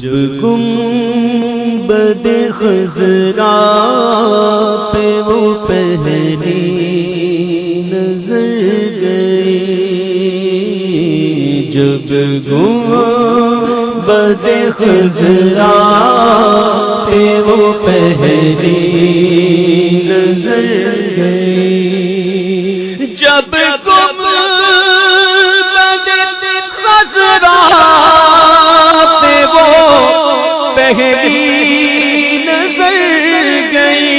جب گنبد خضرا پہ وہ پہلی نظر گئی، جب گنبد خضرا پہ وہ پہلی نظر گئی، جب گنبد خضرا پہ وہ پہلی نظر گئی،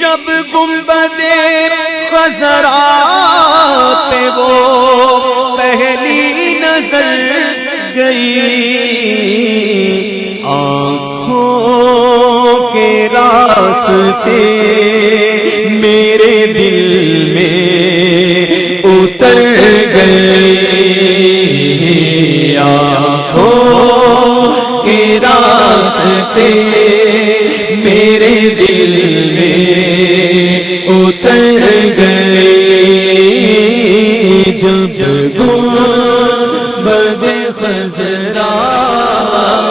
جب گنبد خضرا پہ وہ پہلی نظر گئی، آنکھوں کے راستے میرے دل میں اتر گئے، آنکھوں کے راستے میرے دل میں اتر گئے، جب گنبد خضرا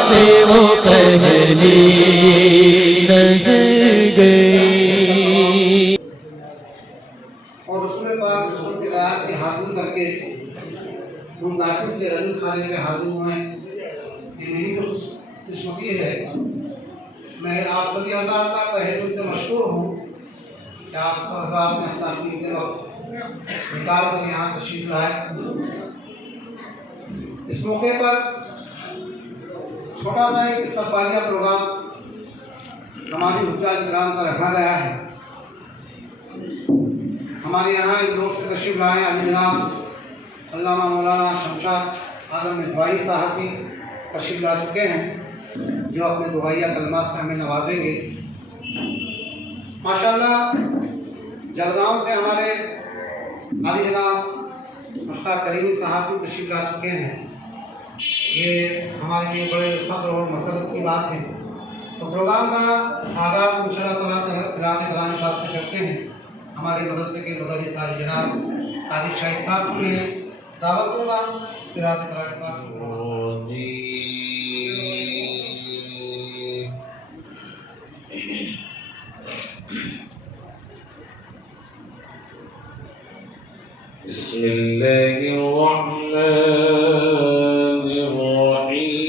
پہ وہ پہلی نظر گئی۔ اور رسول پاک صلی اللہ علیہ وسلم کے حاضر کر کے ہم ناقص کے رنگ کھانے میں حاضر ہوئے ہیں، یہ میری خوشنصیبی ہے۔ میں آپ سبھی اللہ کا تہہ دل سے مشکور ہوں کہ آپ سب حضرات نے اپنا قیمتی وقت نکال کر یہاں تشریف لائے۔ اس موقع پر چھوٹا سا ایک استقبالیہ پروگرام ہماری حجاج کرام کا رکھا گیا ہے۔ ہمارے یہاں ایک دوست سے تشریف لائے علی جناب علامہ مولانا شمشاد عالم مصباحی صاحب بھی تشریف لا چکے ہیں، جو اپنے دعائیہ کلمات سے ہمیں نوازیں گے۔ ماشاءاللہ جلگاؤں سے ہمارے علی جناب مشتاق کریمی صاحب بھی تشریف لا چکے ہیں، یہ ہمارے لیے بڑے فخر اور مسرت کی بات ہے۔ تو پروگرام کا آغاز انشاءاللہ تعالیٰ قرآن پاک سے کرتے ہیں۔ ہمارے مدرسے کے مدرس علی جناب قادر شاہی صاحب کی دعوت کو قرآن پاک بسم اللہ الرحمن الرحیم۔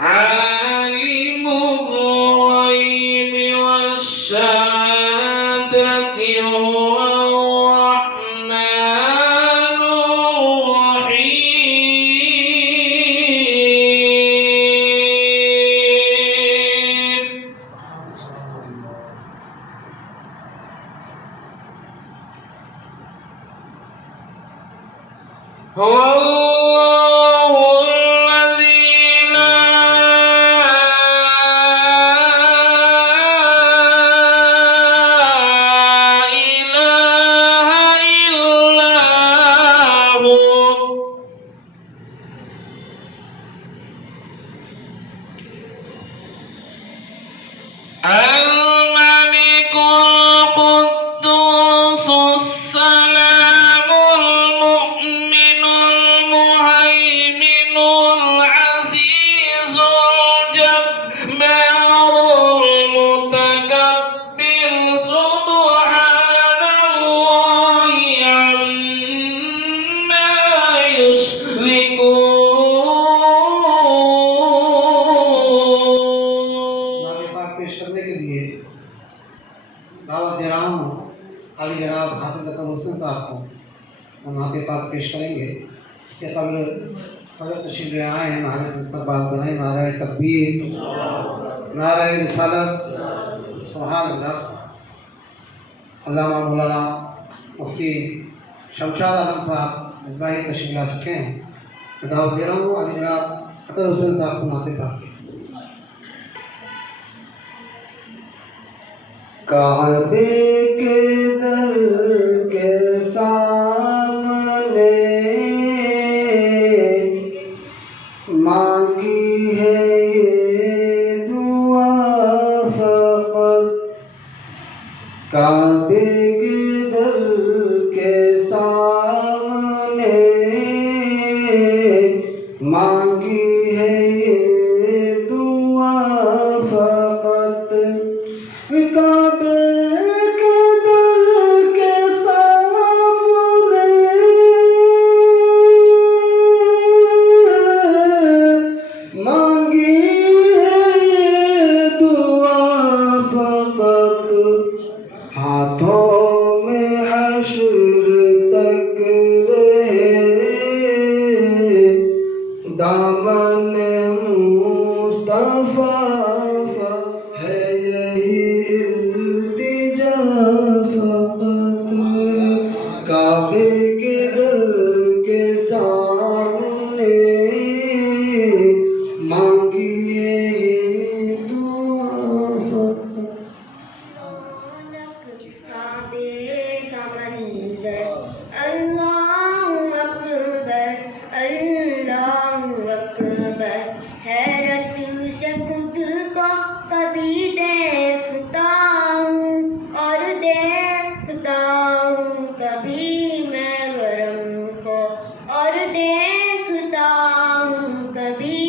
عالم الغيب والشهادة هو الرحمن الرحيم۔ هو الملك القدوس السلام المؤمن المهيمن العزيز الجبار المتكبر سبحان الله عما يشركون۔ دعوت دے رہا ہوں علی جناب حافظ حسن صاحب کو، ہم نعت پاک پیش کریں گے۔ اس کے قبل حضرت تشریف لے آئے ہیں، نعرہ استقبال کریں، نعرہ تکبیر۔ नारे रिसालत, सुभान अल्लाह। अल्लामा मौलाना मुफ्ती शमशाद आलम साहब इस्माइल तशरीफ ला चुके हैं। दावत दे रहा हूँ अभी जनाब अतर हुसैन साहब को नाते पाक काबे के दर के सामने मांगी है ये दुआ फकत, काबे के दर के सामने मांगी है ये दुआ फकत, काबे के दर के सामने मांगी है ये दुआ फकत, हाथों में हश्र तक रहे दामन मुस्तफा है यही इल्तिजा फकत, काबे के दर के सामने मांगी है ये दुआ फकत। काबे का मंजर अल्लाहु अकबर, अल्लाहु अकबर, हैरत से खुद को कभी देखता हूँ और देखता हूँ कभी मैं गरम को, और देखता हूँ कभी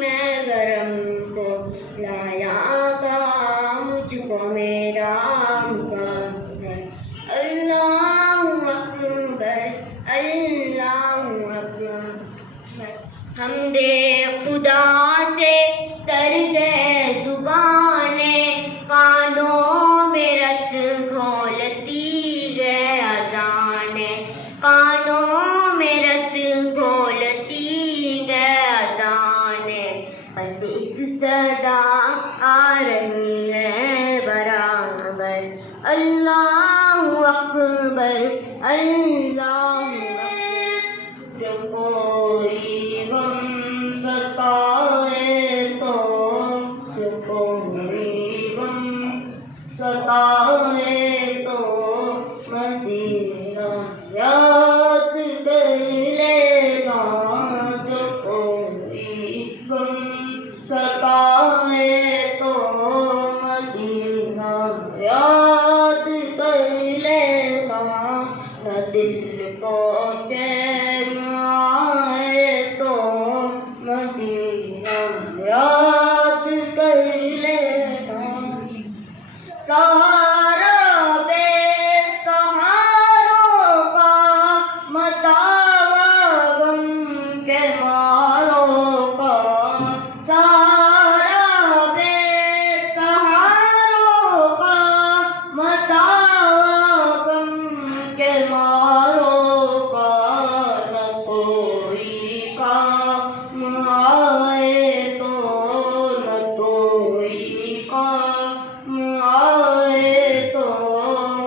मैं गरम को, लाया का मुझको मेरा मुकद्दर, अल्लाहु अकबर, अल्लाहु अकबर। हमदे खुदा से तर गए जुबाने, कानों में रस घोलती है अज़ाने, कानों में रस घोलती है अज़ाने, बस एक सदा आ रही है बराबर, अल्लाहु अकबर, अल्लाहु अकबर। जो कोई गम सताए तो, जो कोई गम सताए तो मदीना याद कर लेना, जो कोई गम सताए तो मदीना याद कर लेना, न दिल को चैन आए तो मदीना याद कर लेना, सहारा बेसहारों का मतावा गम के मारों का, सहारा बेसहारों का मतावा गम के मारों का, न कोई काम आए तो, न कोई काम आए तो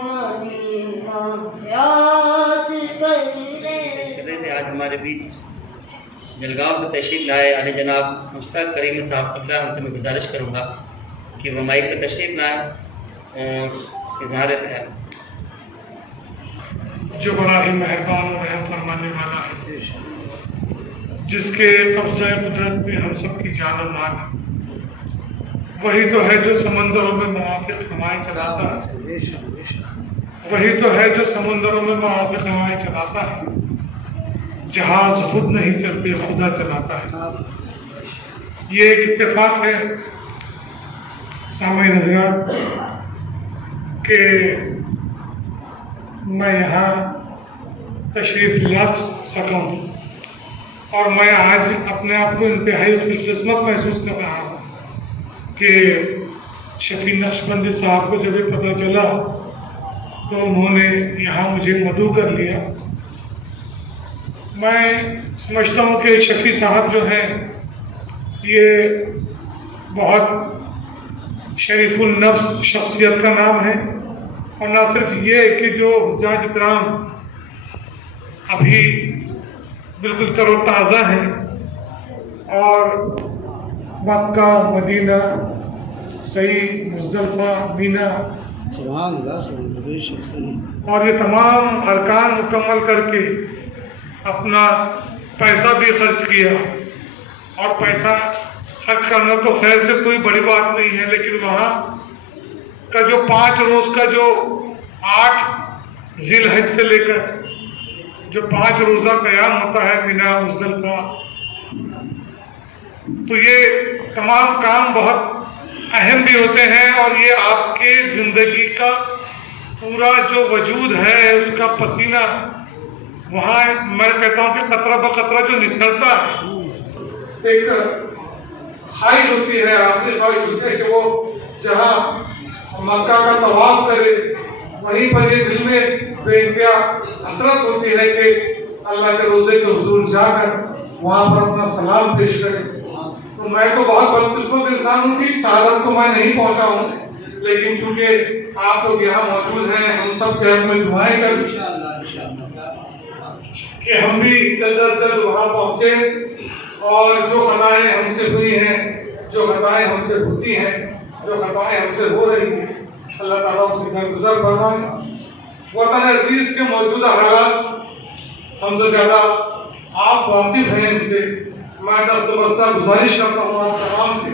मदीना याद कर ले। आज हमारे बीच जलगांव से तशरीफ लाए आले जनाब मुश्ताक करीम साहब क़िबला, उनसे मैं गुजारिश करूँगा कि वो माइक पर तशरीफ लाएँ और इज़हार ख़याल। जो बड़ा ही मेहरबान और रहम फरमाने वाला है, जिसके कब्ज़े कुदरत में हम सब की जान और मान है, वही तो है जो समंदरों में मुआफ़िक़ हवाएं चलाता है, वही तो है जो समंदरों में मुआफ़िक़ हवाएं चलाता है, जहाज खुद नहीं चलते खुदा चलाता है। ये एक इत्तेफाक है सामईन हज़रात कि मैं यहाँ तशरीफ़ ला सकूँ, और मैं आज अपने आप को इंतहाई खुशकिस्मत महसूस कर रहा हूँ कि शफी नक्शबंदी साहब को जब ये पता चला तो उन्होंने यहाँ मुझे मदऊ कर लिया। मैं समझता हूँ कि शफी साहब जो हैं ये बहुत शरीफ नफ्स शख्सियत का नाम है। और न सिर्फ ये कि जो हुज्जाज इकराम अभी बिल्कुल तरोताज़ा हैं और मक्का, मदीना, सही, मुज़दलिफ़ा, मीना और ये तमाम अरकान मुकम्मल करके अपना पैसा भी खर्च किया। और पैसा खर्च करना तो खैर से कोई बड़ी बात नहीं है, लेकिन वहाँ का जो 5 रोज़ का जो 8 ज़िलहज से लेकर जो 5 रोज़ा क़याम होता है मीना, मुज़दलिफ़ा, तो ये तमाम काम बहुत अहम भी होते हैं। और ये आपके ज़िंदगी का पूरा जो वजूद है उसका पसीना वहाँ मैं कहता हूँ कि कतरा ब कतरा जो निकलता है, एक ख्वाहिश होती है, आखिरी ख्वाहिश होती है कि वो जहाँ मक्का का तवाफ करे वहीं पर ये दिल में बेइंतहा हसरत होती है कि अल्लाह के रोज़े के हुजूर जाकर वहाँ पर अपना सलाम पेश करे। तो मैं तो बहुत बदकिस्मत इंसान हूँ कि शहादत को मैं नहीं पहुँचा हूँ, लेकिन चूंकि आप लोग यहाँ मौजूद हैं, हम सब के हक में दुआएं कर कि हम भी जल्द से जल्द वहाँ पहुँचे और जो खताएं हमसे हुई हैं, जो खताएं हमसे होती हैं, जो खताएं हमसे हो रही हैं, अल्लाह ताला उससे दरगुजर फरमाए। वतन अजीज के मौजूदा हालात हमसे ज़्यादा आप वाकिफ हैं इनसे। मैं दस्तबरदा गुजारिश करता हूँ आप तमाम से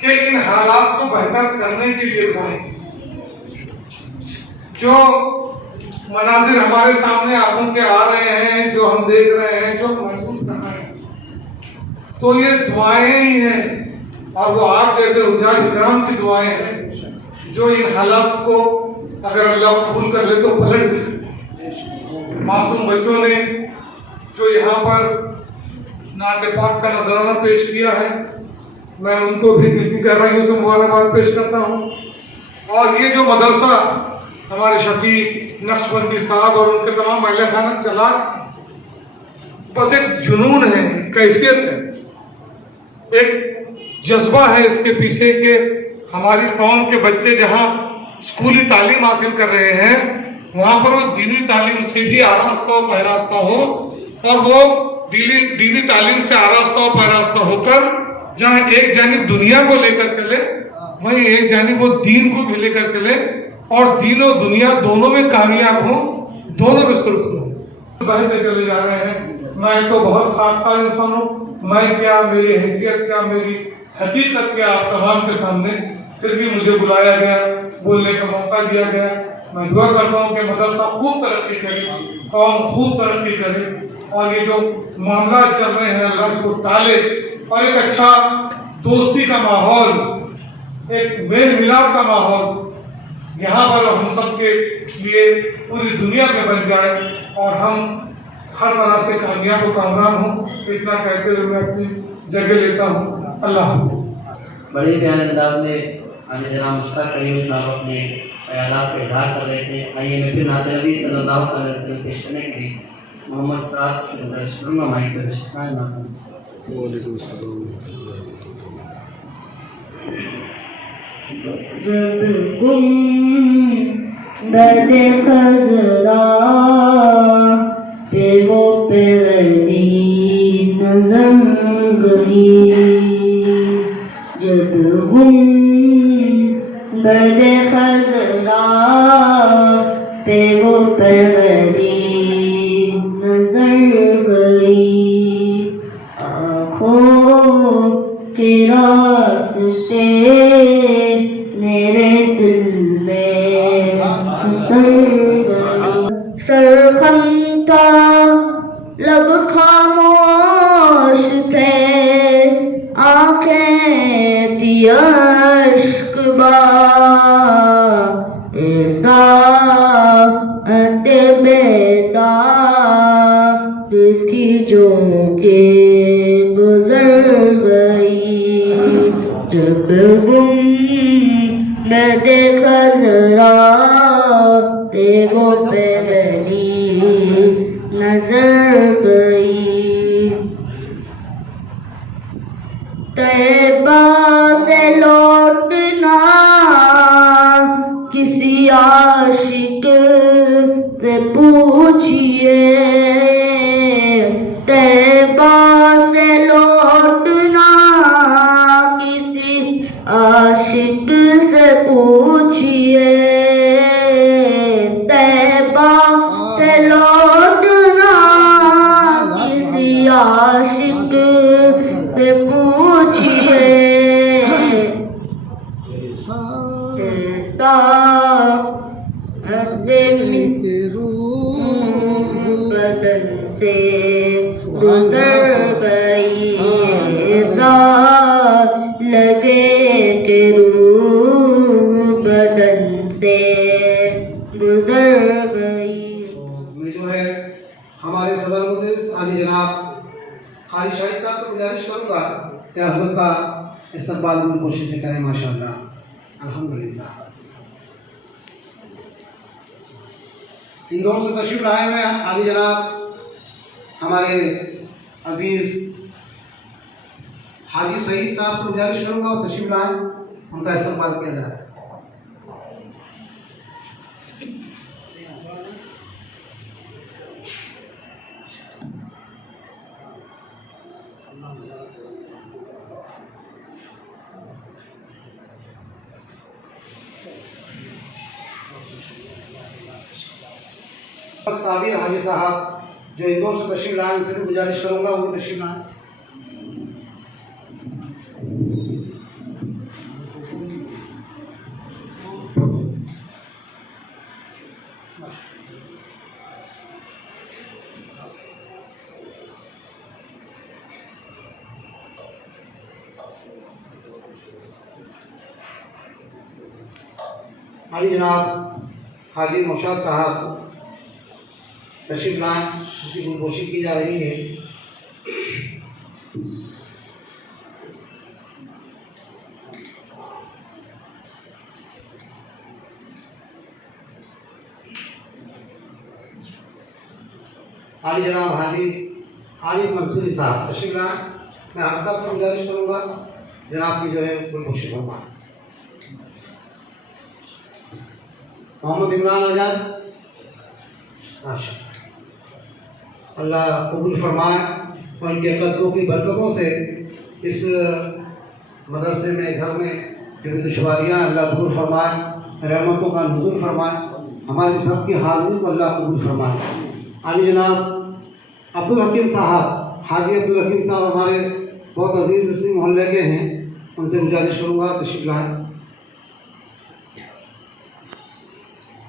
कि इन हालात को बेहतर करने के लिए जो मनाजिर हमारे सामने आंखों के आ रहे हैं, जो हम देख रहे हैं, जो महसूस कर रहे हैं, तो ये दुआएं ही हैं। और वो आप जैसे हुज्जाज इकराम की दुआएं हैं जो इन हालात को अगर अल्लाह कबूल कर ले तो पलट भी सकते। मासूम बच्चों ने जो यहाँ पर नात पाक का नजराना पेश किया है, मैं उनको भी दिल की गहराइयों से मुबारकबाद पेश करता हूँ। और ये जो मदरसा हमारे शफीक नक्शबंदी साहब और उनके तमाम अहले खाना चला, बस एक जुनून है, कैफियत है, एक जज्बा है इसके पीछे कि हमारी कौम के बच्चे जहाँ स्कूली तालीम हासिल कर रहे हैं वहाँ पर वो दीनी तालीम से भी आरास्ता और पैरास्ता हो, और वो दीनी तालीम से आरास्ता और पैरास्ता होकर जहाँ एक जानिब दुनिया को लेकर चले वहीं एक जानिब वो दीन को भी लेकर चले और दीन और दुनिया दोनों में कामयाब हो, दोनों में सुर्ख हो। बढ़ते चले जा रहे हैं। मैं तो बहुत खासा इंसान हूँ, मैं क्या, मेरी हैसियत क्या, मेरी हकीकत क्या आप तमाम के सामने, फिर भी मुझे बुलाया गया, बोलने का मौका दिया गया। मैं दुआ करता हूँ कि मदरसा खूब तरक्की करे, कौम खूब तरक्की करे और ये जो मामला चल रहे हैं अल्लाह इसको टाले और एक अच्छा दोस्ती का माहौल, एक मेल मिलाप का माहौल यहाँ पर हम सब के लिए पूरी दुनिया में बन जाए और हम हर तरह से कामयाब व कामयाब हों। इतना कहते हुए मैं अपनी जगह लेता हूँ। अल्लाह हाफ़िज़। बड़े प्यारे अंदाज में आने जनाब मुश्ताक करीम साहब अपने ख्यालात का इजहार कर रहे थे। आइए मैं फिर नाते नबी सल्लल्लाहु अलैहि वसल्लम पेश करने के लिए मोहम्मद साद से गुजारिश करूँगा माइक पर शिकायत ना करें। जब गुंबद खज़रा पे वो पहली नज़र गई, जब गुंबद खज़रा पे वो पहली नज़र गई, आँखों के रास्ते मेरे दिल में सरखम था, लब खामोश थे, आँखें थी अश्कबा, ऐसा बेदार थी जो के गुजर गई, जब मैं देखा जरा ते वो पहली नजर गई, तैबा से लौटना عاشق سے پوچھئے طیبہ سے لوٹنا، کسی عاشق سے پوچھئے ایسا دل بدن سے گزر گئی، ایسا لگے کہ روح بدن سے گزر گئی۔ میں جو ہے ہمارے صدر مدرس عالی جناب قاری شاہد صاحب سے گزارش کروں گا کہ حضرت کا استقبال کی کوشش کریں۔ ماشاءاللہ الحمدللہ۔ ان دونوں سے تشریف لائے ہوئے عالی جناب ہمارے عزیز حاجی سعید صاحب سے گزارش کروں گا اور تشریف لائیں، ان کا استقبال کیا جائے۔ صابر حاجی صاحب جو اندور سے تشریف لائیں، ان سے بھی گزارش کروں گا وہ تشریف لائیں۔ عالی جناب حاجی نوشاد صاحب تشریف لائیں، ان کی گلگوشی کی جا رہی ہے۔ عالی جناب حاجی عارف منصوری صاحب تشریف لائیں، میں آپ صاحب سے گزارش کروں گا جناب کی جو ہے گلگوشی فرمائیں۔ محمد عمران آزاد ماشاء اللہ قبول فرمائے اور ان کے قدموں کی برکتوں سے اس مدرسے میں گھر میں جو بھی دشواریاں اللہ قبول فرمائے، رحمتوں کا نزول فرمائے، ہماری سب کی حاضری کو اللہ قبول فرمائے۔ عالی جناب عبدالحکیم صاحب حاجی عبدالحکیم صاحب ہمارے بہت عزیز اسی محلے کے ہیں، ان سے گزارش کروں گا تشریف لائیں۔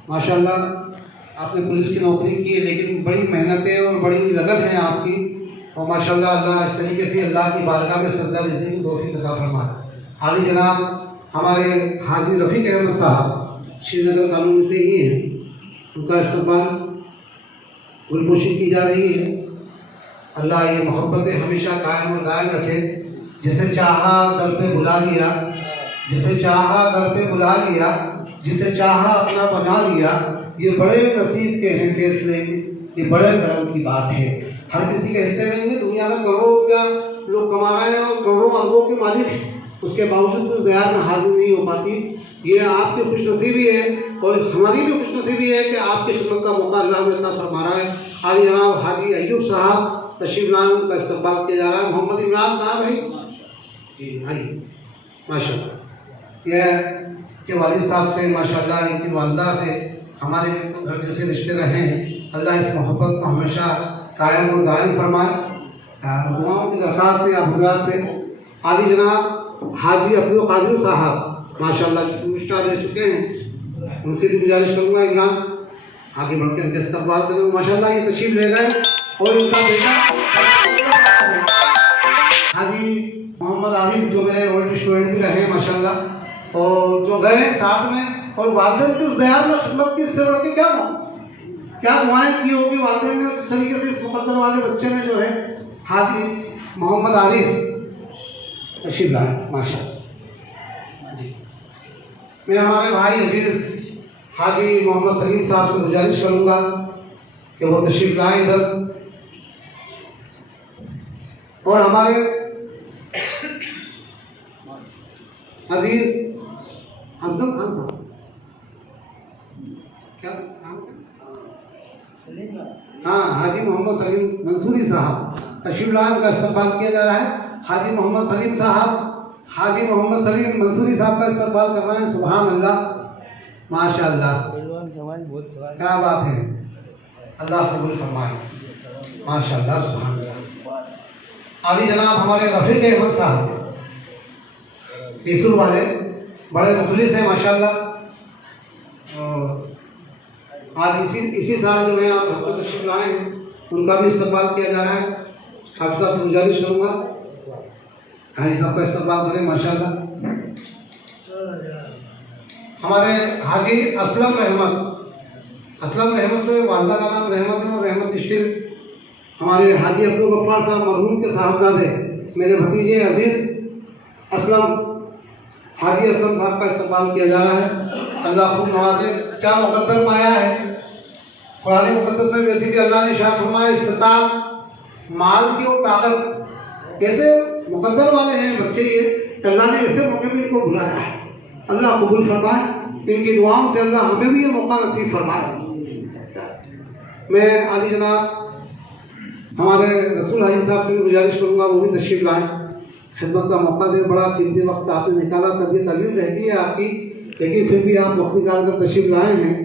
ماشاءاللہ آپ نے پولیس کی نوکری کی لیکن بڑی محنتیں اور بڑی لگن ہے آپ کی، اور ماشاءاللہ اللہ اس طریقے سے اللہ کی بارگاہ میں سجدہ رسیدگی کی توفیق عطا فرمائے۔ عالی جناب ہمارے حاجی رفیق احمد صاحب شری نگر کالونی سے ہی ہیں، ان کا استقبال گلگوشی کی جا رہی ہے۔ اللہ یہ محبتیں ہمیشہ قائم اور دائم رکھے، جسے چاہا در پہ بلا لیا، جسے چاہا در پہ بلا لیا، جسے چاہا اپنا بنا لیا، یہ بڑے نصیب کے ہیں فیصلے، یہ بڑے کرم کی بات ہے۔ ہر کسی کے حصے میں نہیں، دنیا میں کروڑوں روپیہ لوگ کما رہے ہیں اور کروڑوں اربوں کے مالک ہیں، اس کے باوجود بھی دیار میں حاضر نہیں ہو پاتی۔ یہ آپ کی خوش نصیبی ہے اور ہماری بھی خوش نصیبی ہے کہ آپ کی خدمت کا موقع اللہ ہمیں عطا فرما رہا ہے۔ عالی جناب حاجی ایوب صاحب تشریف لائیں، ان کا استقبال کیا جا رہا ہے۔ محمد عمران صاحب ہے جی آئیے ماشاء اللہ۔ یہ کے والد صاحب سے ماشاءاللہ، ان کی والدہ سے ہمارے گھر جیسے رشتے رہے ہیں، اللہ اس محبت کو ہمیشہ قائم اور دائم فرمائے۔ دعاؤں کی درخواست ہے آپ حضرات سے۔ عالی جناب حاجی عبدالقادر صاحب ماشاءاللہ پرسکار دے چکے ہیں، ان سے بھی گزارش کروں گا عمران آگے بڑھ کے ان کے استقبال کریں۔ ماشاءاللہ یہ تشریف لے گئے اور ان کا بیٹا حاجی محمد عارف جو میرے اولڈ اسٹوڈنٹ بھی رہے ہیں ماشاءاللہ، اور جو گئے ساتھ میں، اور والدین کی اس دیار میں خدمت کی، اس سے بڑھ کے کیا دعائیں کی ہوگی والدین نے، اس طریقے سے اس مقدر والے بچے نے جو ہے حاجی محمد عارف تشریف لائے ماشاءاللہ۔ میں ہمارے بھائی عزیز حاجی محمد سلیم صاحب سے گزارش کروں گا کہ وہ تشریف لائیں ادھر، اور ہمارے عزیز حمزم خان صاحب کیا نام ہاں حاجی محمد سلیم منصوری صاحب تشریف لائیں، ان کا استقبال کیا جا رہا ہے۔ حاجی محمد سلیم صاحب हाजी मोहम्मद सलीम मंसूरी साहब का इस्तकबाल कर रहे हैं। सुभान अल्लाह, माशाअल्लाह, क्या बात है, अल्लाह कबूल फरमाए, माशाअल्लाह, सुभान अल्लाह। आली जनाब हमारे रफ़ीक अहमद साहब केसुर वाले बड़े मुखलिस हैं माशाअल्लाह। आज इसी साल जो है आप हसन तशरीफ लाए हैं, उनका भी इस्तकबाल किया जा रहा है। हाफिज़ साहब से गुजारिश करूँगा हाजी साहब का इस्तकबाल करें माशाअल्लाह। हमारे हाजी असलम रहमत से वालदा का नाम रहमत है और रहमत स्टिल हमारे हाजी अब्दुल गफ्फार साहब मरहूम के साहबजादे मेरे भतीजे अजीज़ असलम हाजी असलम साहब का इस्तकबाल किया जा रहा है। अल्लाह खूब नवाजे, क्या मुकद्दर पाया है कुरान मुकद्दस में। वैसे कि अल्लाह ने इरशाद फरमाया इस्तिताअत माल की और ताकत कैसे मुकद्दर वाले हैं बच्चे, ये अल्लाह ने ऐसे मौके में इनको बुलाया है। अल्लाह कबूल फरमाए, इनकी दुआओं से अल्लाह हमें भी ये मौका नसीब फरमाए। मैं आली जनाब हमारे रसूल हाजी साहब से भी गुजारिश करूँगा वो भी तशरीफ़ लाएँ, खिदमत का मौका दे। बड़ा कीमती वक्त आपने निकाला, तबीयत तलीम रहती है आपकी, लेकिन फिर भी आप वक्त निकाल कर तशरीफ़ लाए हैं।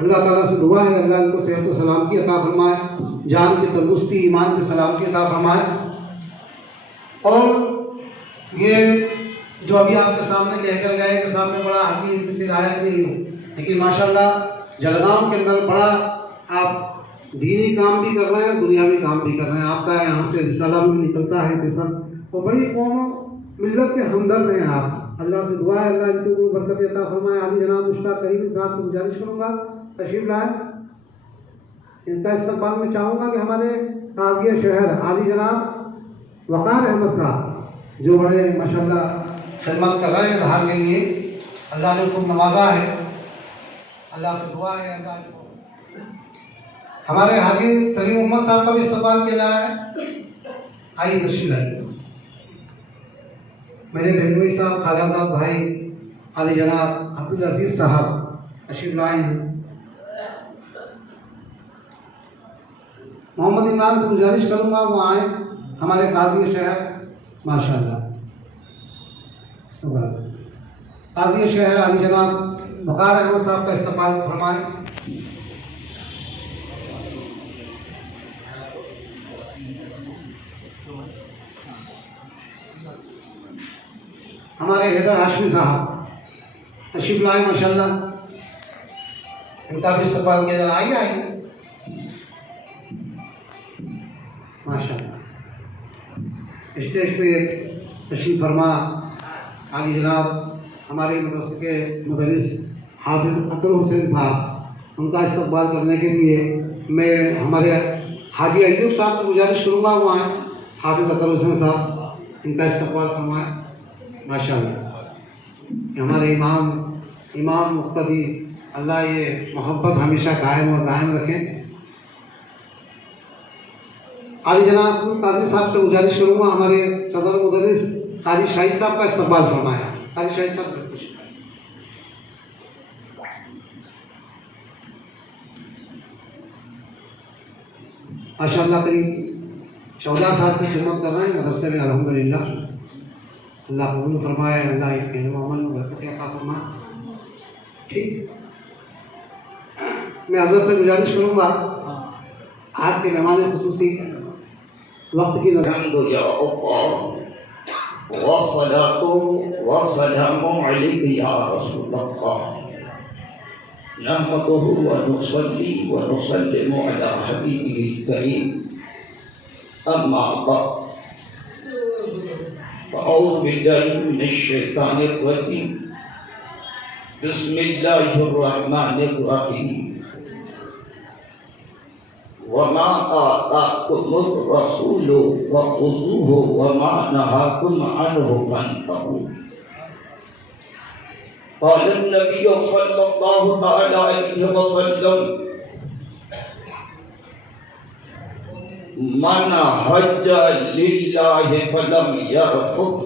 अल्लाह ताला से दुआ है अल्लाह इनको सेहत व सलामती अता फरमाए, जान की तंदुरुस्ती, ईमान की सलामती अता फरमाए। और ये जो अभी आपके सामने कहकर गए कि सामने बड़ा हकी किसी लायक नहीं हो, लेकिन माशाल्लाह जलगांव के अंदर बड़ा आप दीनी काम भी कर रहे हैं, दुनियावी काम भी कर रहे हैं। आपका यहाँ से रिसाला भी निकलता है पेपर, तो बड़ी कौम मिल्लत के हमदर्द हैं आप। अल्लाह से दुआ है अल्लाह इनको बरकत अता फरमाए। आली जनाब मुश्ताक करीम साहब से गुजारिश करूँगा तशरीफ लाए, इनका इस्तकबाल में चाहूँगा कि हमारे काज़ी शहर आली जनाब वक़ार अहमद साहब जो बड़े माशाल्लाह खिदमत कर रहे हैं इजहार के लिए, अल्लाह ने खूब नवाजा है, अल्लाह से दुआ है अल्लाह को। हमारे हाजी सलीम मोहम्मद साहब का भी इस्तकबाल किया जा रहा है। आइए तशरीफ लाइए। मेरे भेलवी साहब खाला साहब भाई आली जनाब अब्दुल अजीज़ साहब तशरीफ लाए हैं। मोहम्मद इमरान से गुजारिश करूँगा वो आए, हमारे काज़ी शहर माशाअल्लाह। काज़ी शहर आली जनाब वक़ार अहमद साहब का इस्तकबाल फरमाएँ। हमारे हैदर हाशमी साहब तशरीफ लाए माशाअल्लाह, इनका भी इस्तकबाल किया जा रहा है। आइए माशाअल्लाह। स्टेज पे तशरीफ फरमा आली जनाब हमारे मदरसे के मुदर्रिस हाफिज़ अतर हुसैन साहब, उनका इस्तकबाल करने के लिए मैं हमारे हाजी अयूब साहब से गुजारिश करूँगा वो आए। हाफिज़ अतर हुसैन साहब, इनका इस्तकबाल फरमाएँ माशाअल्लाह। हमारे इमाम मुक्तदी, अल्लाह ये मोहब्बत हमेशा कायम और दायम रखें। आली जनाब काजी साहब से गुजारिश करूँगा हमारे सदर मुदर्रिस काजी शाहिद साहब का इस्तकबाल फरमाया। काजी शाहिद साहब माशाअल्लाह करीब 14 साल से खिदमत कर रहे हैं मदरसे में अल्हम्दुलिल्लाह। अल्लाह कबूल फरमाए, अल्लाह एक अमल में बरकत अता फरमाए। ठीक, मैं हज़रत से गुजारिश करूँगा आज के मेहमान खुसूसी वक्त की नहमदुहु व नुसल्ली व नुसल्लिमु अला हबीबिहिल करीम, अम्मा बअद, अऊज़ु बिल्लाहि मिनश शैतानिर रजीम, बिस्मिल्लाहिर रहमानिर रहीम। वमा आताकुमुर रसूलु फखुज़ूहु वमा नहाकुम अन्हु फंतहू। क़ाल नबी सल्लल्लाहु अलैहि वसल्लम, मन हज्ज लिल्लाहि फलम यरफुथ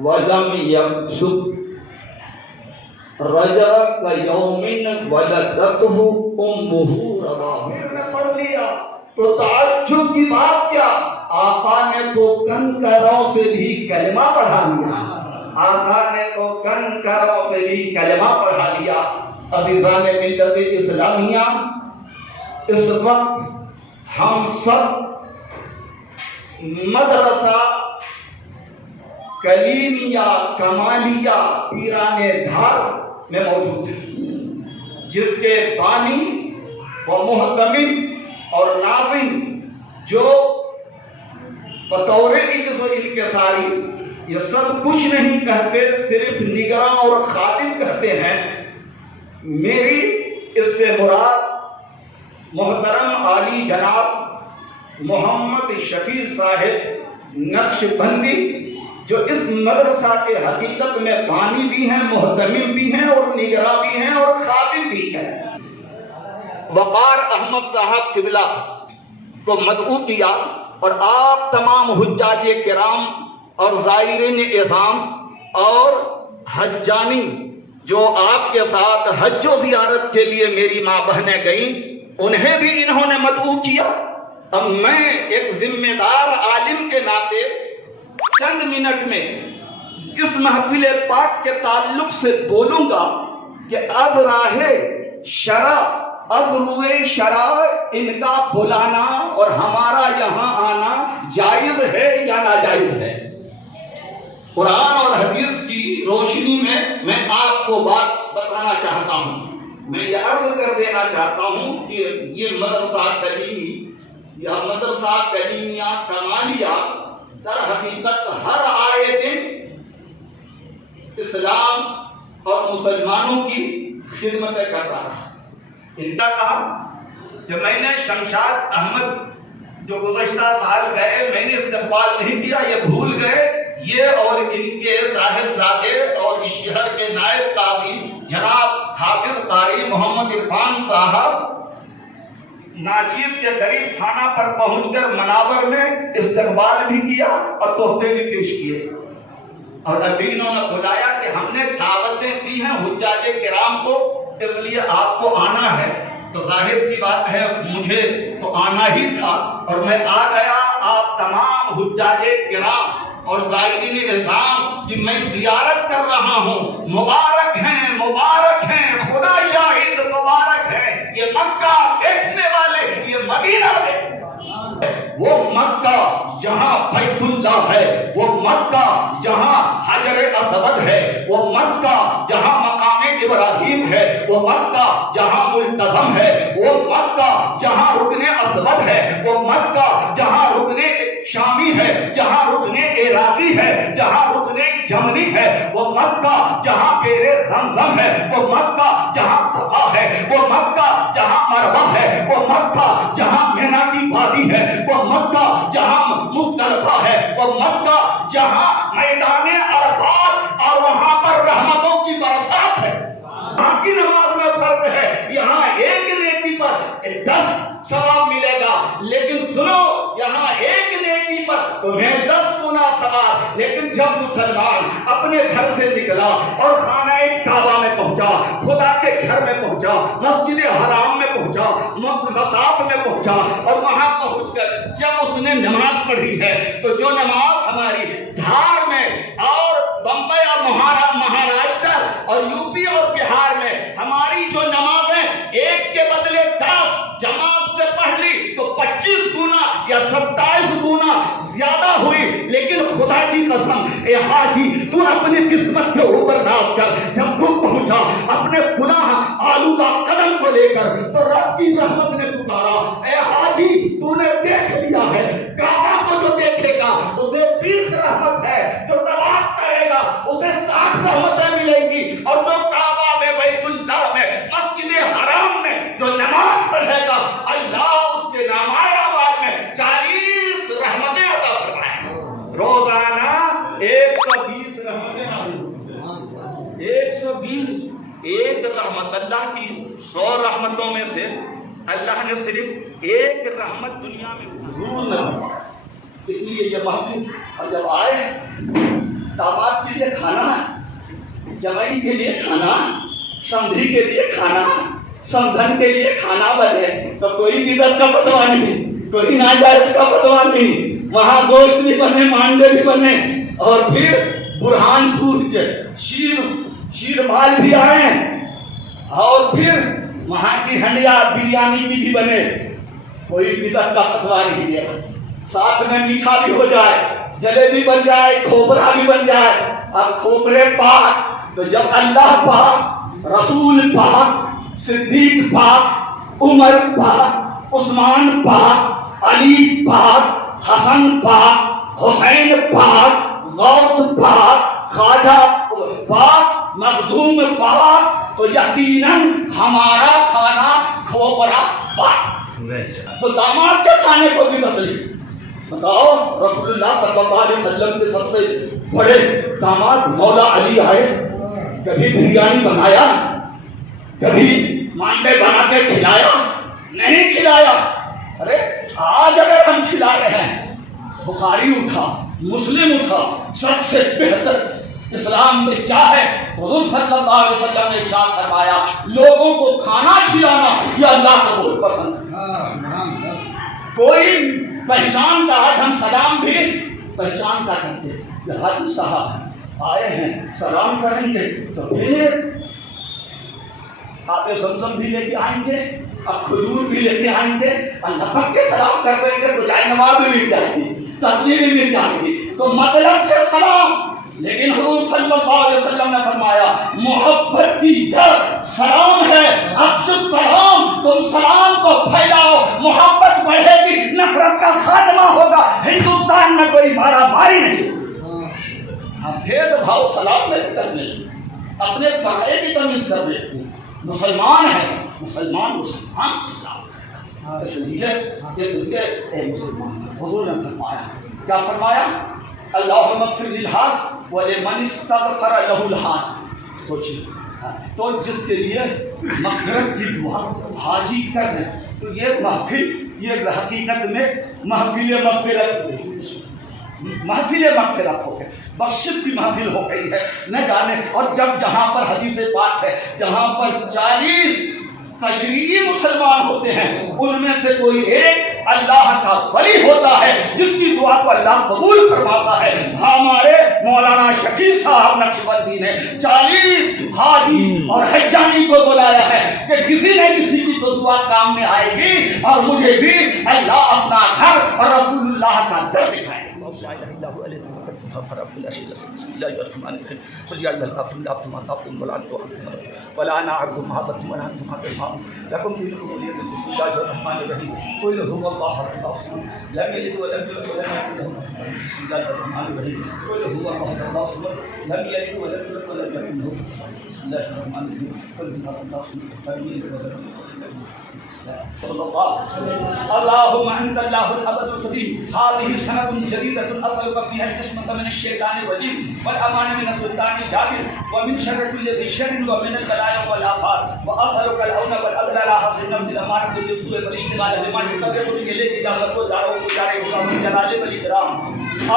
वलम यफसुक रजा कयौमिन वलदतहु उम्मुहु। रवाहु। पढ़ लिया तो ताज्जुब की बात क्या, آقا نے تو کنکروں سے بھی کلمہ پڑھا لیا، آقا نے تو کنکروں سے بھی کلمہ پڑھا لیا۔ عزیزان ملت اسلامیہ، اس وقت ہم سب مدرسہ کلیمیہ کمالیہ پیرانے دھار میں موجود ہے، جس کے بانی و محتمل اور ناظم جو بطور عجز و انکساری یہ سب کچھ نہیں کہتے، صرف نگراں اور خادم کہتے ہیں۔ میری اس سے مراد محترم عالی جناب محمد شفیع صاحب نقش بندی، جو اس مدرسہ کے حقیقت میں بانی بھی ہیں، محتمل بھی ہیں اور نگراں بھی ہیں اور خادم بھی ہیں۔ وقار احمد صاحب قبلہ کو مدعو کیا اور آپ تمام حجاج کرام اور زائرین اعظام اور حجانی جو آپ کے ساتھ حج و زیارت کے لیے میری ماں بہنیں گئیں، انہیں بھی انہوں نے مدعو کیا۔ اب میں ایک ذمہ دار عالم کے ناطے چند منٹ میں اس محفل پاک کے تعلق سے بولوں گا کہ اب راہ شرع، اب روئے شرع ان کا بلانا اور ہمارا یہاں آنا جائز ہے یا ناجائز ہے؟ قرآن اور حدیث کی روشنی میں آپ کو بات بتانا چاہتا ہوں۔ میں یہ عرض کر دینا چاہتا ہوں کہ یہ مدرسہ کلیمی یا مدرسہ کلیمیہ کمالیہ در حقیقت ہر آئے دن اسلام اور مسلمانوں کی خدمتیں کرتا رہا۔ ان کا کہا کہ میں نے شمشاد احمد جو گزشتہ سال گئے، میں نے استقبال نہیں کیا، یہ بھول گئے۔ یہ اور ان کے صاحبزادے اور اس شہر کے نائب قاضی جناب حافظ قاری محمد عرفان صاحب ناچیز کے قریب تھانہ پر پہنچ کر مناور میں استقبال بھی کیا اور تحفے بھی پیش کیے، اور ابھی انہوں نے بلایا کہ ہم نے دعوتیں دی ہیں حجاج کرام کو، اس لیے آپ کو آنا ہے۔ تو ظاہر سی بات ہے مجھے تو آنا ہی تھا اور میں آ گیا۔ آپ تمام حجاج کرام اور زائرین اعظام کی میں زیارت کر رہا ہوں، مبارک ہیں، مبارک ہیں، خدا شاہد مبارک ہے۔ یہ مکہ دیکھنے والے، یہ مدینہ دیکھنے والے، وہ مکہ جہاں بیت اللہ ہے، وہ مکہ جہاں حجر اسود ہے، وہ مکہ جہاں مقام ابراہیم ہے، وہ مکہ جہاں ملتزم ہے، وہ مکہ جہاں رکن اسود ہے، وہ مکہ جہاں رکن شامی ہے، جہاں رکن عراقی ہے، جہاں رکن یمنی ہے، وہ مکہ جہاں پیر زمزم ہے، وہ مکہ جہاں صفا ہے، وہ مکہ جہاں مروہ ہے، وہ مکہ جہاں مینا کی وادی ہے، وہ مکہ جہاں مزدلفہ ہے، وہ مکہ جہاں میدان عرفات اور وہاں پر رحمتوں کی برسات ہے۔ یہاں کی نماز میں فرق ہے، یہاں ایک نیکی پر 10 ثواب ملے گا، لیکن سنو یہاں ایک نیکی پر تمہیں 10 گنا ثواب۔ لیکن جب مسلمان اپنے گھر سے نکلا اور خانہ کعبہ میں پہنچا، خدا کے گھر میں پہنچا، مسجد حرام میں پہنچا، مطاف میں پہنچا، اور وہاں پہنچ کر جب اس نے نماز پڑھی ہے تو جو نماز ہماری دھار میں اور بمبئی اور مہاراشٹر اور یو پی اور بہار میں ہماری جو نمازیں ایک کے بدلے 10 جماعت سے پڑھ لی تو 25 گنا یا 27 گنا زیادہ ہوئی۔ لیکن خدا کی قسم اے حاجی تو اپنی قسمت کے اوپر ناز کر، جب تو پہنچا اپنے گناہ آلودہ قدم کو لے کر تو رب کی رحمت نے پکارا، اے حاجی تو نے دیکھ لیا ہے، کعبہ کو جو دیکھے گا اسے 20 رحمت ہے، جو طواف کرے گا اسے 60 رحمتیں ملیں گی، اور جو کعبہ میں بیت اللہ میں مسجد حرام میں جو نماز پڑھے گا اللہ اس کے نامۂ اعمال میں 40 رحمتیں عطا فرمائے۔ روزانہ 120 رحمتیں نازل ہوتی ہیں، 120۔ ایک رحمت اللہ کی 100 رحمتوں میں سے اللہ نے صرف ایک رحمت دنیا میں حضور نے، اس لیے یہ محفل اور جب آئے داماد کے لیے کھانا، جوائی کے لیے کھانا، سمدھی کے لیے کھانا، سمدھن کے لیے کھانا بنے تو کوئی بدعت کا فتویٰ نہیں، کوئی ناجائز کا فتویٰ نہیں، वहां गोश्त भी बने, मांडे भी बने, और फिर बुरहानपुर के शीर माल भी आए, और फिर वहां की हंडिया बिरयानी की भी बने। कोई बिदअत का फतवा नहीं दिया। साथ में मीठा भी हो जाए, जलेबी बन जाए, खोपरा भी बन जाए। अब खोपरे पाक, तो जब अल्लाह पाक, रसूल पाक, सिद्दीक पाक, उमर पाक, उस्मान पाक, अली पाक, हसन पाक, हुसैन पाक, गौस पाक, ख्वाजा पाक, मखदूम पाक, तो यकीनन हमारा खाना खोपरा पाक। तो दामाद के खाने को भी बदली। बताओ, रसूलुल्लाह सल्लल्लाहु अलैहि वसल्लम के सबसे बड़े दामाद मौला अली आए, कभी बिरयानी बनाया, कभी मांडे बना के खिलाया? नहीं खिलाया। अरे आज अगर हम खिला रहे हैं, बुखारी उठा, मुस्लिम उठा, सबसे बेहतर इस्लाम में क्या है? हुज़ूर सल्लल्लाहु अलैहि वसल्लम ने इरशाद फरमाया, लोगों को खाना खिलाना ये अल्लाह को बहुत पसंद है। कोई पहचान का, आज हम सलाम भी पहचान का करते हैं। हाजी साहब आए हैं, सलाम करेंगे, तो फिर आप ज़मज़म भी लेके आएंगे, अब खजूर भी लेके आएंगे, अल्लाह पाक के सलाम कर देंगे तो चाहे नमाज भी मिल जाएगी, तस्वीर भी मिल जाएगी। तो मतलब से सलाम। लेकिन हुज़ूर सल्लल्लाहु अलैहि वसल्लम ने फरमाया, मोहब्बत की जड़ सलाम है। अफ़्शुस सलाम, तुम सलाम को फैलाओ, मोहब्बत बढ़ेगी, नफरत का खात्मा होगा। हिंदुस्तान में कोई मारामारी नहीं। हम भेदभाव सलाम में भी करने लगे, अपने पराये की तमीज कर रहे थे। मुसलमान है, मुसलमान इस्लाम। इसलिए मुसलमान हुज़ूर ने फरमाया, क्या फरमाया? अल्लाहुम्मा इग़फिर लिल-हाज व लिमन इस्तग़फ़र लहुल-हाज। सोचिए, तो जिसके लिए मग़फ़िरत की दुआ हाजी कर रहे हैं, तो ये महफिल, ये हकीकत में महफिल मग़फ़िरत हो गई, बख्शिश की महफिल हो गई है, न जाने। और जब जहाँ पर हदीस पाक है, जहाँ पर 40 तशरीई मुसलमान होते हैं, उनमें से कोई एक अल्लाह का वली होता है, जिसकी दुआ को अल्लाह कबूल फरमाता है। हमारे मौलाना शफी साहब नक्शबंदी ने 40 हाजी और हज्जानी को बुलाया है कि किसी न किसी की तो दुआ काम में आएगी, और मुझे भी अल्लाह अपना घर और रसूलुल्लाह का दर दिखाएगा। अल्लाहुम्मा अंतल्लाहुल अबदुल कदीम हाज़िही सनतुन जदीदतुन असलुका फ़ीहा अल-इस्मत मिनश शैतानिर रजीम वल अमान मिनश सुल्तानिल जाबिर व मिन शर्रि कुल्लि ज़ी शर्रिन व मिनल बलाया वल आफ़ात व असलुका अल-औन वल अदल अला हफ़्ज़िन नफ्सिल अमानतुल बिस्सूइ वल इश्तिगाल बिमा युकज़िबु इलैहि इजाज़त व जारो गुजारे हुआ मिन जलालिल वल इकराम।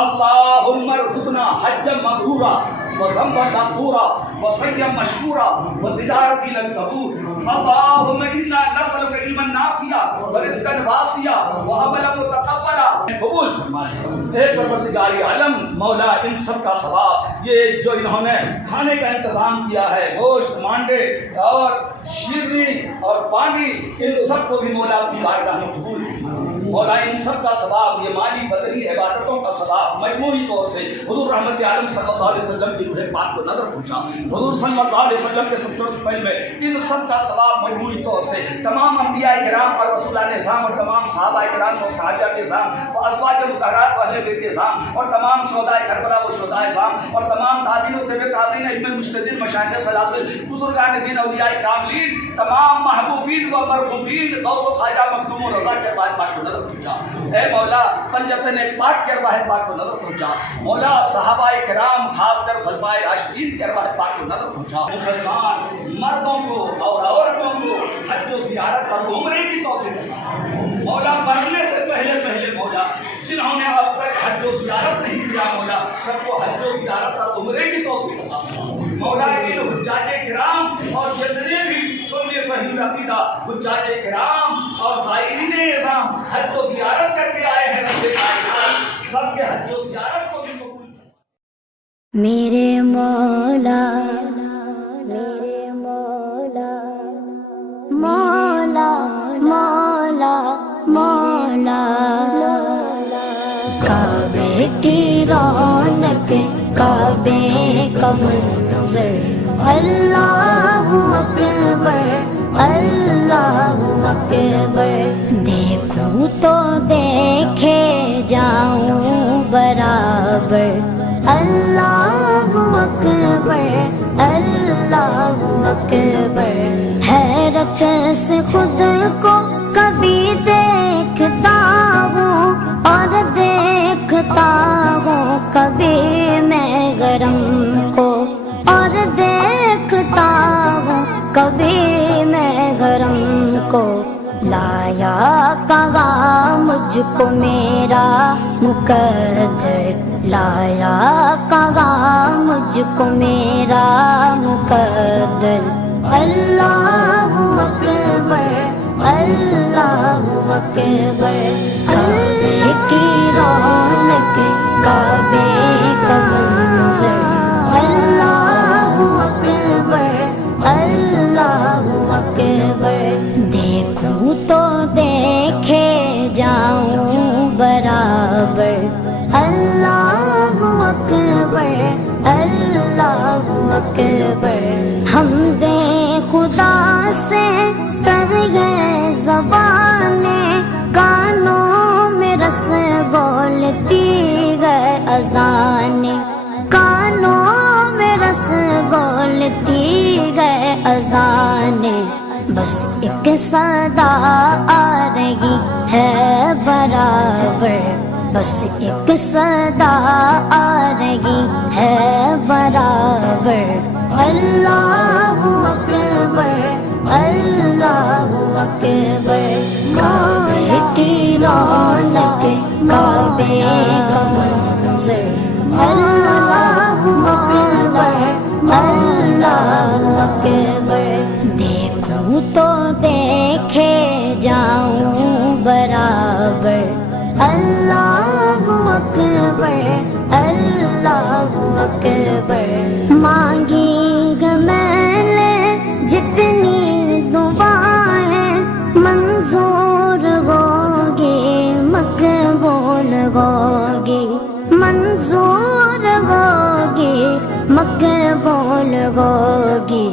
अल्लाहुम्मा रज़ुक़ना हज्जन मबरूरा व ज़म्बन मग़फ़ूरा व सय्यम मशकूरा व तिजारती लल कबूर। अल्लाहुम्मा इन्ना नसअलुका इल्मन नाफ़िया व रिज़्क़न वासिया व अमलन मुतक़ब्बला। कबूल फरमाए। हे परवरदिगार आलम, मौला इन सब का सवाब, ये जो इन्होंने खाने का इंतजाम किया है, गोश्त, मांडे और शीरनी और पानी, इन सब को भी मौला अपनी बारगाह में कबूल फरमाए। मौला इन सब का सवाब, ये माली बदरी इबादतों का सवाब मजमूई तौर से हुज़ूर रहमत आलम सल्लल्लाहु अलैहि वसल्लम की रूह पाक को नजर पहुंचा। हुज़ूर सल्लल्लाहु अलैहि वसल्लम के सत्तर फैल में इन सब का सवाब मजमूई तौर से तमाम अंबिया किराम और रसूलान निज़ाम और तमाम सहाबा किराम और सहाबा के निज़ाम और अज़वाज मुतहरात व अहले बैत निज़ाम और तमाम शुहदाए करबला व शुहदाए शाम और तमाम ताबीन व तबे ताबीन इल्म मुजतहिदीन मशाइख़ सलासिल बुजुर्गान दीन औलियाए कामिलीन, तमाम महबूबीन व मरगूबीन गौस व ख्वाजा मखदूम व रज़ा के पाक को नजर पहुंचा। ऐ मौला पंजतन पाक के अरवाह पाक को नजर पहुंचा। मौला सहाबाए किराम खासकर खलफाए राशिदीन के अरवाह पाक को नजर पहुंचा। मुसलमान मर्दों को और औरतों को हज व ज़ियारत और उम्रे की तौफीक अता। मौला मरने से पहले मौला जिन्होंने अब तक हज व ज़ियारत नहीं किया, मौला सबको हज व ज़ियारत और उम्रे की तौफीक अता। मौला इन हुज्जाजे किराम और जितने भी सुन्नी सही अकीदा हुज्जाजे किराम और ज़ायरीन निज़ाम हज व ज़ियारत करके आए हैं, रब्बे कायनात सब के हज उस ज़ियारत को भी कबूल फरमा। मेरे मौला मेरे मौला मौला मौला मौला काबे की रौनक काबे का मंज़र अल्लाहु अकबर अल्लाहु अकबर देखूं तो देखे जाऊं बराबर अल्लाहु अकबर अल्लाहु अकबर हैरत से खुद को कभी देखता हूँ और देखता हूँ कभी मैं गरम को और देखता हूँ कभी मैं गरम को लाया कहाँ मुझको मेरा मुकद्दर लाया कहाँ मुझको मेरा मुकद्दर अल्लाहु अकबर अल्लाहु अकबर काबे की रौनक काबे का मंज़र अल्लाहु अकबर अल्लाहु अकबर देखूं तो देखे जाऊं बराबर अल्लाहु अकबर अल्लाहु अकबर हमदे खुदा से तर गए ज़बाने कानों में रस बोलती गए अज़ाने कानों में रस बोलती गए अज़ाने बस एक सदा आ रही है बराबर बस एक सदा आ रही है बराबर अल्लाहु अकबर अल्लाहु अकबर काबे की रौनक काबे का मंज़र अल्लाहु अकबर अल्लाहु अकबर देखूं तो देखे जाऊं बराबर अल्लाहु अकबर अल्लाहु अकबर मांगी मैंने जितनी दुआएं मंजूर होगी मकबूल होगी मंजूर होगी मकबूल होगी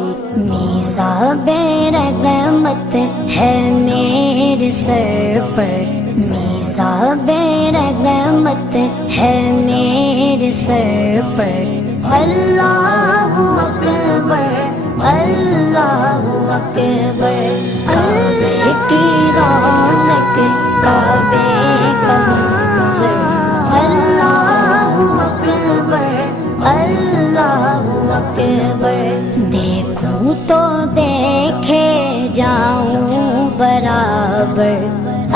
मीसा बेरहमत है मेरे सर पर मीसा बेरहमत है मेरे सर पर अल्लाहु अकबर अल्लाहु अकबर काबे की रौनक काबे का मंज़र अल्लाहु अकबर अल्लाहु अकबर देखूं तो देखे जाऊं बराबर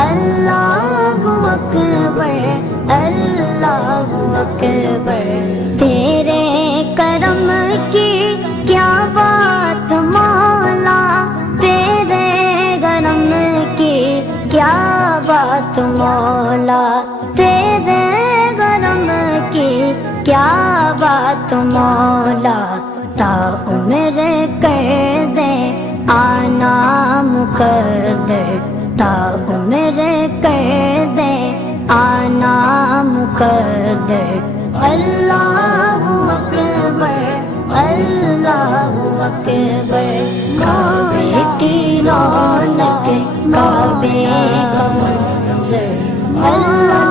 अल्लाहु अकबर अल्लाहु अकबर तेरे करम की क्या बात मौला तेरे करम की क्या बात मौला तेरे करम की क्या बात मौला ता उम्र कर दे आना मुकद्दर ता उम्र कर दे आना मुकद्दर अल्लाहु अकबर अल्लाहु अकबर काबे की रौनक काबे का मंज़र अल्लाह